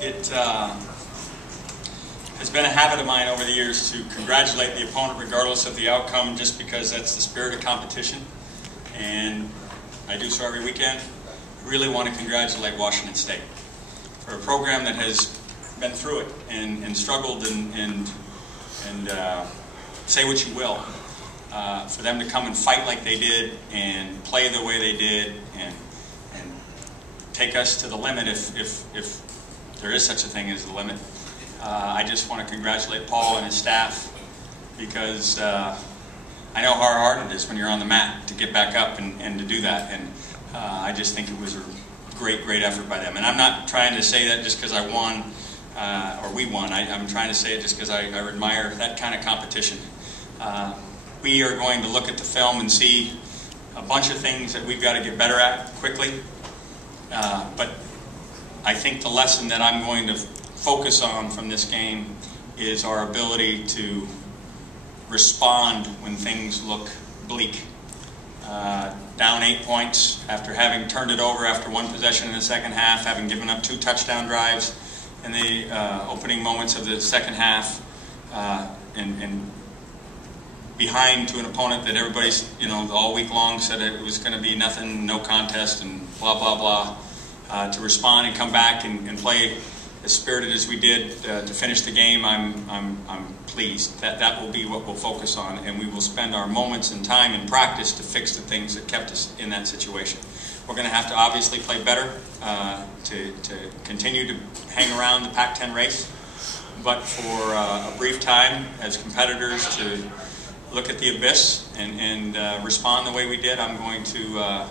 It has been a habit of mine over the years to congratulate the opponent regardless of the outcome, just because that's the spirit of competition, and I do so every weekend. I really want to congratulate Washington State for a program that has been through it and struggled and say what you will. For them to come and fight like they did and play the way they did and take us to the limit, if there is such a thing as the limit. I just want to congratulate Paul and his staff, because I know how hard it is when you're on the mat to get back up and to do that. And I just think it was a great effort by them. And I'm not trying to say that just because I won or we won. I'm trying to say it just because I admire that kind of competition. We are going to look at the film and see a bunch of things that we've got to get better at quickly. But I think the lesson that I'm going to focus on from this game is our ability to respond when things look bleak. Down 8 points after having turned it over after one possession in the second half, having given up 2 touchdown drives in the opening moments of the second half, and behind to an opponent that everybody's, all week long said it was going to be nothing, no contest, and blah, blah, blah. To respond and come back and play as spirited as we did to finish the game, I'm pleased. That will be what we'll focus on, and we will spend our moments and time in practice to fix the things that kept us in that situation. We're going to have to obviously play better to continue to hang around the Pac-10 race, but for a brief time as competitors to look at the abyss and respond the way we did, I'm going to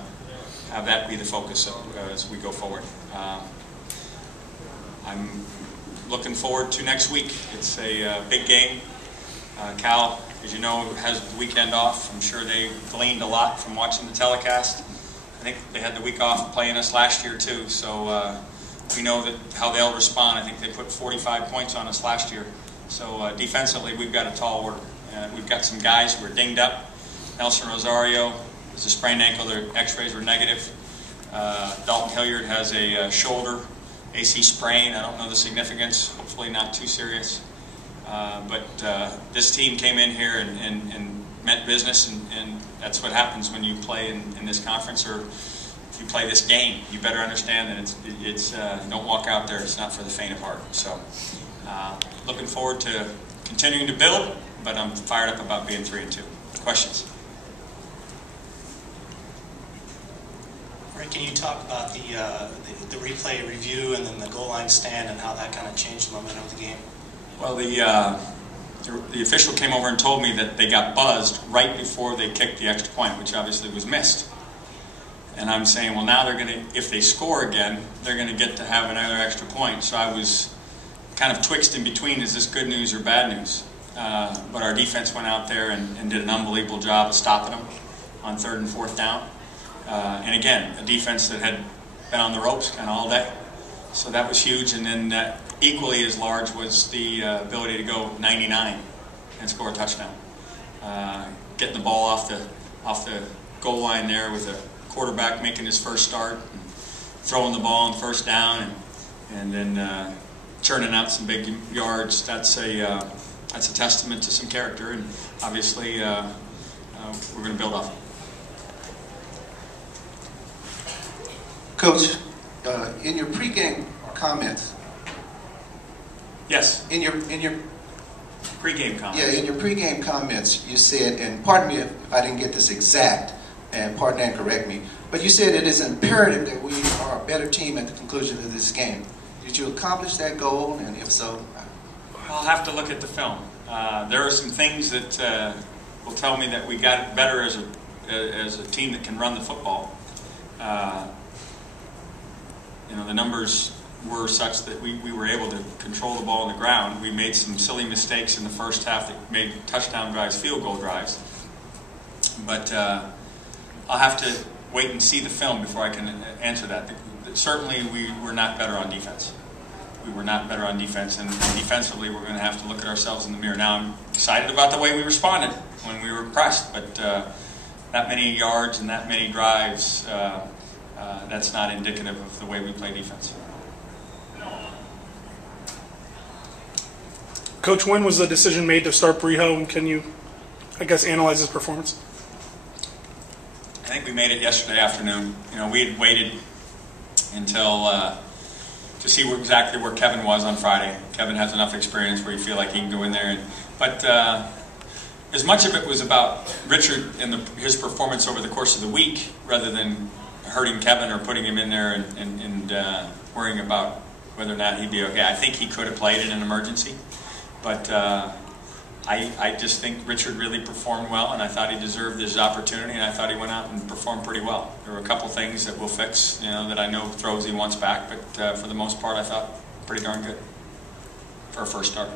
have that be the focus as we go forward. I'm looking forward to next week. It's a big game. Cal, as you know, has the weekend off. I'm sure they gleaned a lot from watching the telecast. I think they had the week off playing us last year too, so we know that how they'll respond. I think they put 45 points on us last year. So defensively, we've got a tall order. We've got some guys who are dinged up. Nelson Rosario has a sprained ankle. Their x-rays were negative. Dalton Hilliard has a shoulder AC sprain. I don't know the significance. Hopefully not too serious. But this team came in here and meant business, and that's what happens when you play in this conference, or if you play this game. You better understand that it's don't walk out there. It's not for the faint of heart. So looking forward to continuing to build, but I'm fired up about being 3-2. Questions? Rick, can you talk about the replay review and then the goal line stand and how that kind of changed the momentum of the game? Well, the official came over and told me that they got buzzed right before they kicked the extra point, which obviously was missed. And I'm saying, well, now they're going to, if they score again, they're going to get to have another extra point. So I was kind of twixt in between, is this good news or bad news? But our defense went out there and did an unbelievable job of stopping them on 3rd and 4th down. And again, a defense that had been on the ropes kind of all day. So that was huge. And then equally as large was the ability to go 99 and score a touchdown. Getting the ball off the goal line there with a quarterback making his first start, and throwing the ball on 1st down, and then churning out some big yards. That's a testament to some character, and obviously we're going to build off it. Coach, in your pregame comments. Yes. In your pregame comments. Yeah, in your pregame comments, you said, and pardon me if I didn't get this exact, and pardon and correct me, but you said it is imperative that we are a better team at the conclusion of this game. Did you accomplish that goal, and if so? I'll have to look at the film. There are some things that will tell me that we got better as a team that can run the football. The numbers were such that we were able to control the ball on the ground. We made some silly mistakes in the first half that made touchdown drives, field goal drives. But I'll have to wait and see the film before I can answer that. Certainly we were not better on defense. We were not better on defense, and defensively we're going to have to look at ourselves in the mirror. Now I'm excited about the way we responded when we were pressed, but that many yards and that many drives, that's not indicative of the way we play defense. Coach, when was the decision made to start Brijo, and can you, I guess, analyze his performance? I think we made it yesterday afternoon. You know, we had waited until to see exactly where Kevin was on Friday. Kevin has enough experience where you feel like he can go in there. But as much of it was about Richard and his performance over the course of the week, rather than hurting Kevin or putting him in there and worrying about whether or not he'd be okay. I think he could have played in an emergency, but I just think Richard really performed well, and I thought he deserved his opportunity, and I thought he went out and performed pretty well. There were a couple things that we'll fix, you know, that I know throws he wants back, but for the most part, I thought pretty darn good for a first start.